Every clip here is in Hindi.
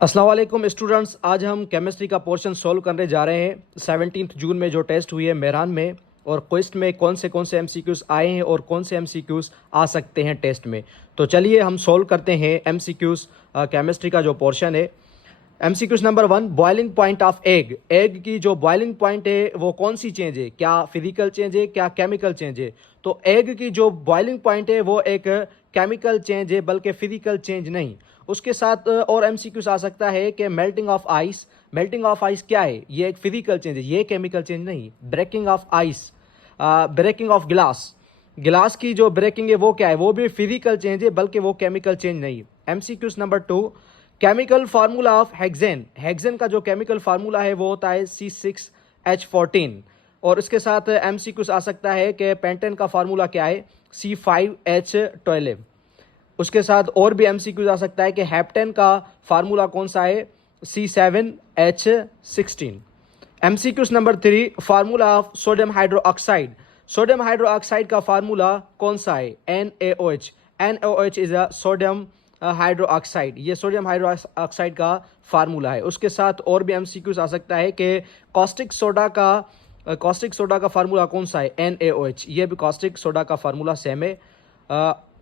अस्सलाम वालेकुम स्टूडेंट्स, आज हम केमिस्ट्री का पोर्शन सॉल्व करने जा रहे हैं। 17 जून में जो टेस्ट हुई है मेरान में, और क्वेस्ट में कौन से एमसीक्यूज़ आए हैं और कौन से एमसीक्यूज़ आ सकते हैं टेस्ट में। तो चलिए हम सॉल्व करते हैं एमसीक्यूज़ केमिस्ट्री का जो पोर्शन है। MCQs number 1, boiling point of egg. Egg की जो बॉइलिंग पॉइंट है वो कौन सी चेंज है, क्या फिजिकल चेंज है, क्या केमिकल चेंज है। तो एग की जो बॉइलिंग पॉइंट है वो एक केमिकल चेंज है, बल्कि फिजिकल चेंज नहीं। उसके साथ और एमसीक्यूज़ आ सकता है कि melting of ice. Melting of ice क्या है, ये एक फिजिकल चेंज है, ये केमिकल चेंज नहीं। Breaking of ice, breaking of glass. Glass की जो ब्रेकिंग है वो क्या है, वो भी फिजिकल चेंज है, बल्कि वो केमिकल चेंज नहीं। MCQs number 2, chemical formula of hexane. Hexane का जो केमिकल फार्मूला है वो होता है C6H14। और इसके साथ एमसीक्यूज़ आ सकता है कि पेंटेन का फार्मूला क्या है, C5H12। उसके साथ और भी एमसीक्यूज आ सकता है कि हेप्टेन का फार्मूला कौन सा है, C7H16। MCQs number 3, formula of sodium hydro oxide. Sodium hydro oxide का फार्मूला कौन सा है, NaOH। NaOH is a sodium hydro oxide, ये सोडियम हाइड्रो ऑक्साइड का फार्मूला है। उसके साथ और भी एमसीक्यूज आ सकता है कि कॉस्टिक सोडा का फार्मूला कौन सा है, NaOH। ये भी कॉस्टिक सोडा का फार्मूला सेम है।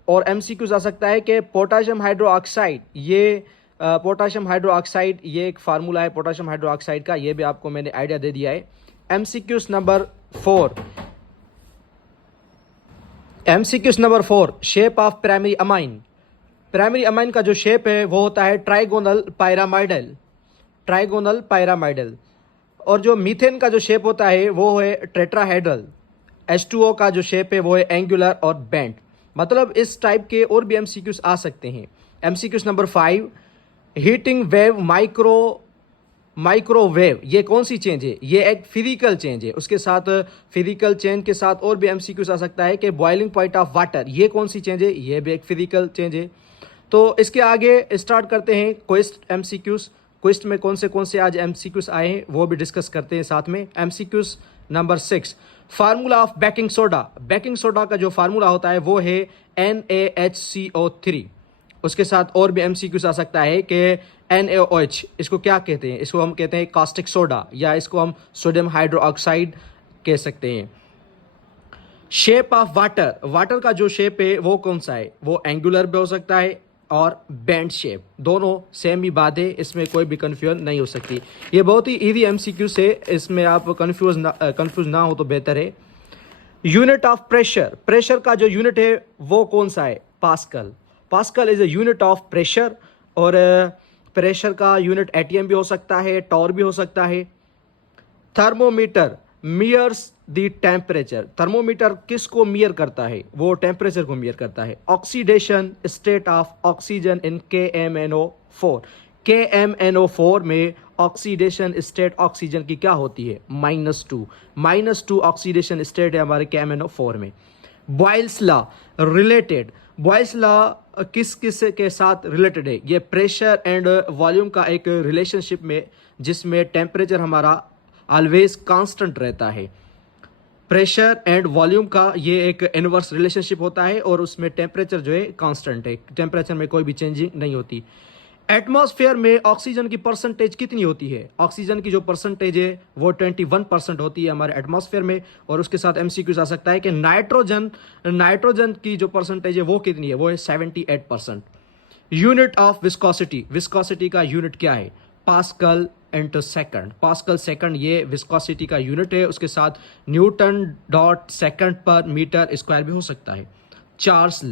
और एमसीक्यूज आ सकता है कि पोटाशियम हाइड्रो ऑक्साइड, ये पोटाशियम हाइड्रो ऑक्साइड ये एक फार्मूला है पोटाशियम हाइड्रो ऑक्साइड का, ये भी आपको मैंने आइडिया दे दिया है। MCQs number 4, shape of primary amine. Primary amine का जो शेप है वो होता है ट्राइगोनल पायरामाइडल। और जो मीथेन का जो शेप होता है वो है टेट्राहेड्रल। H2O का जो शेप है वो है एंगुलर और बेंट। मतलब इस टाइप के और भी एमसीक्यूज आ सकते हैं। MCQs number 5, heating wave microwave, ये कौन सी चेंज है, ये एक फिजिकल चेंज है। उसके साथ फिजिकल चेंज के साथ और भी एमसीक्यूज आ सकता है कि बॉइलिंग पॉइंट ऑफ वाटर, ये कौन सी चेंज है, ये भी एक फिजिकल चेंज है। तो इसके आगे स्टार्ट करते हैं क्वेस्ट एमसीक्यूज। क्वेस्ट में कौन से आज एमसीक्यूज आए हैं वो भी डिस्कस करते हैं साथ में। MCQs number 6, formula of baking soda. Baking soda का जो फार्मूला होता है वो है NaHCO3। उसके साथ और भी एमसीक्यूज आ सकता है कि NaOH, इसको क्या कहते हैं, इसको हम कहते हैं कास्टिक सोडा, या इसको हम सोडियम हाइड्रो ऑक्साइड कह सकते हैं। शेप ऑफ वाटर का जो शेप है वो कौन सा है, वो एंगुलर भी हो सकता है और बैंड शेप, दोनों सेम ही बात है, इसमें कोई भी कंफ्यूजन नहीं हो सकती। ये बहुत ही इजी एमसीक्यू से, इसमें आप कंफ्यूज ना हो तो बेहतर है। यूनिट ऑफ प्रेशर का जो यूनिट है वो कौन सा है, pascal is a unit of pressure. और प्रेशर का यूनिट एटीएम भी हो सकता है, टॉर भी हो सकता है। Thermometer Mears the temperature. Thermometer किसको मियर करता है, वो टेम्परेचर को मियर करता है। Oxidation state of oxygen in KMnO4। KMnO4 में ऑक्सीडेशन स्टेट ऑक्सीजन की क्या होती है, -2 ऑक्सीडेशन स्टेट है हमारे KMnO4 में। Boyle's law related, Boyle's law किस किस के साथ रिलेटेड है, ये प्रेशर एंड वॉल्यूम का एक रिलेशनशिप में, जिसमें टेम्परेचर हमारा ऑलवेज कांस्टेंट रहता है। प्रेशर एंड वॉल्यूम का ये एक इनवर्स रिलेशनशिप होता है, और उसमें टेम्परेचर जो है कांस्टेंट है, टेम्परेचर में कोई भी चेंजिंग नहीं होती। एटमॉस्फेयर में ऑक्सीजन की परसेंटेज कितनी होती है, ऑक्सीजन की जो परसेंटेज है वो 21% होती है हमारे एटमॉस्फेयर में। और उसके साथ एमसीक्यूज आ सकता है कि नाइट्रोजन की जो परसेंटेज है वो कितनी है, वो है 78%। यूनिट ऑफ विस्कोसिटी का यूनिट क्या है, pascal into second. Pascal second ये विस्कोसिटी का यूनिट है। उसके साथ Newton/सेकंड/मीटर² भी हो सकता है। चार्ल्स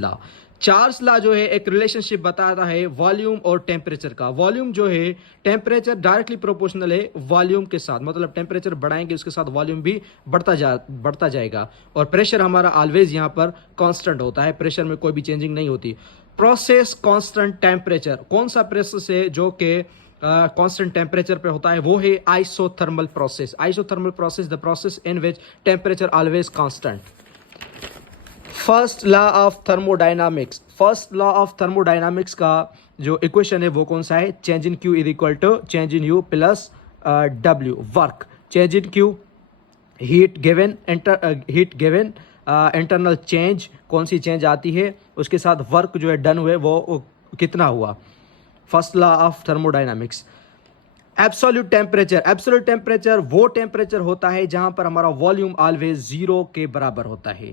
लॉ जो है एक रिलेशनशिप बताता है वॉल्यूम और टेम्परेचर का। वॉल्यूम जो है टेम्परेचर डायरेक्टली प्रोपोर्शनल है वॉल्यूम के साथ, मतलब टेम्परेचर बढ़ाएंगे उसके साथ वॉल्यूम भी बढ़ता जाएगा। और प्रेशर हमारा ऑलवेज यहाँ पर कांस्टेंट होता है, प्रेशर में कोई भी चेंजिंग नहीं होती। प्रोसेस कांस्टेंट टेम्परेचर, कौन सा प्रोसेस है जो कि कांस्टेंट टेम्परेचर पे होता है, वो है isothermal process. Isothermal process the process in which temperature always constant. First law of thermodynamics का जो इक्वेशन है वो कौन सा है, change in Q is equal to change in U plus W। Work, change in Q heat given internal change, कौन सी चेंज आती है, उसके साथ वर्क जो है डन हुए वो कितना हुआ। First law of thermodynamics. Absolute temperature वो टेम्परेचर होता है जहां पर हमारा वॉल्यूम ऑलवेज जीरो के बराबर होता है।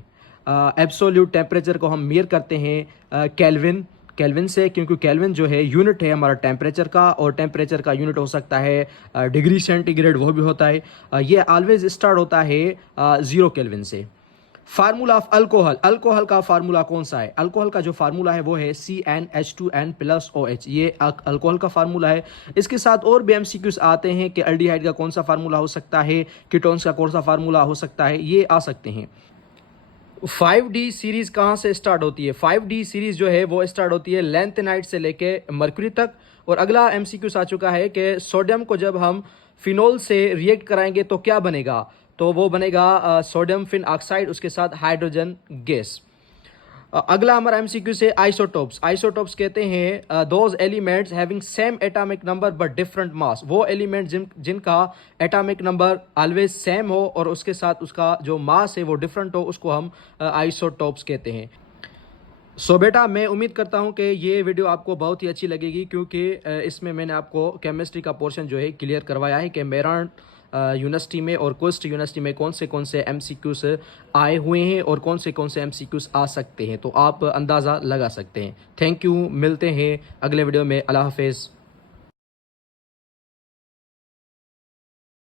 एब्सोल्यूट टेम्परेचर को हम मेयर करते हैं केल्विन से, क्योंकि केल्विन जो है यूनिट है हमारा टेम्परेचर का, और टेम्परेचर का यूनिट हो सकता है डिग्री सेंटीग्रेड, वो भी होता है। ये ऑलवेज स्टार्ट होता है 0 केल्विन से। फार्मूला ऑफ अल्कोहल का फार्मूला कौन सा है? अल्कोहल का जो फार्मूला है वो है CnH2n+OH। ये अल्कोहल का फार्मूला है। इसके साथ और भी एमसीक्यूज आते हैं कि एल्डिहाइड का कौन सा फार्मूला हो सकता है, कीटोन्स का कौन सा फार्मूला हो सकता है, ये आ सकते हैं। 5D सीरीज कहाँ से स्टार्ट होती है? 5D सीरीज जो है वो स्टार्ट होती है लैंथेनाइट से लेके मरक्यूरी तक। और अगला एमसीक्यूज आ चुका है कि सोडियम को जब हम फिनोल से रिएक्ट कराएंगे तो क्या बनेगा? तो वो बनेगा सोडियम फिन ऑक्साइड, उसके साथ हाइड्रोजन गैस। अगला हमारा एमसीक्यू से आइसोटोप्स कहते हैं those elements having same atomic number but different mass. वो एलिमेंट जिनका एटॉमिक नंबर ऑलवेज सेम हो और उसके साथ उसका जो मास है वो डिफरेंट हो, उसको हम आइसोटोप्स कहते हैं। सो बेटा, मैं उम्मीद करता हूं कि ये वीडियो आपको बहुत ही अच्छी लगेगी, क्योंकि इसमें मैंने आपको केमिस्ट्री का पोर्शन जो है क्लियर करवाया है कि मेरठ यूनिवर्सिटी में और क्वेस्ट यूनिवर्सिटी में कौन से एमसीक्यूज आए हुए हैं और कौन से एमसीक्यूज आ सकते हैं, तो आप अंदाज़ा लगा सकते हैं। थैंक यू, मिलते हैं अगले वीडियो में। अल्लाह हाफिज़।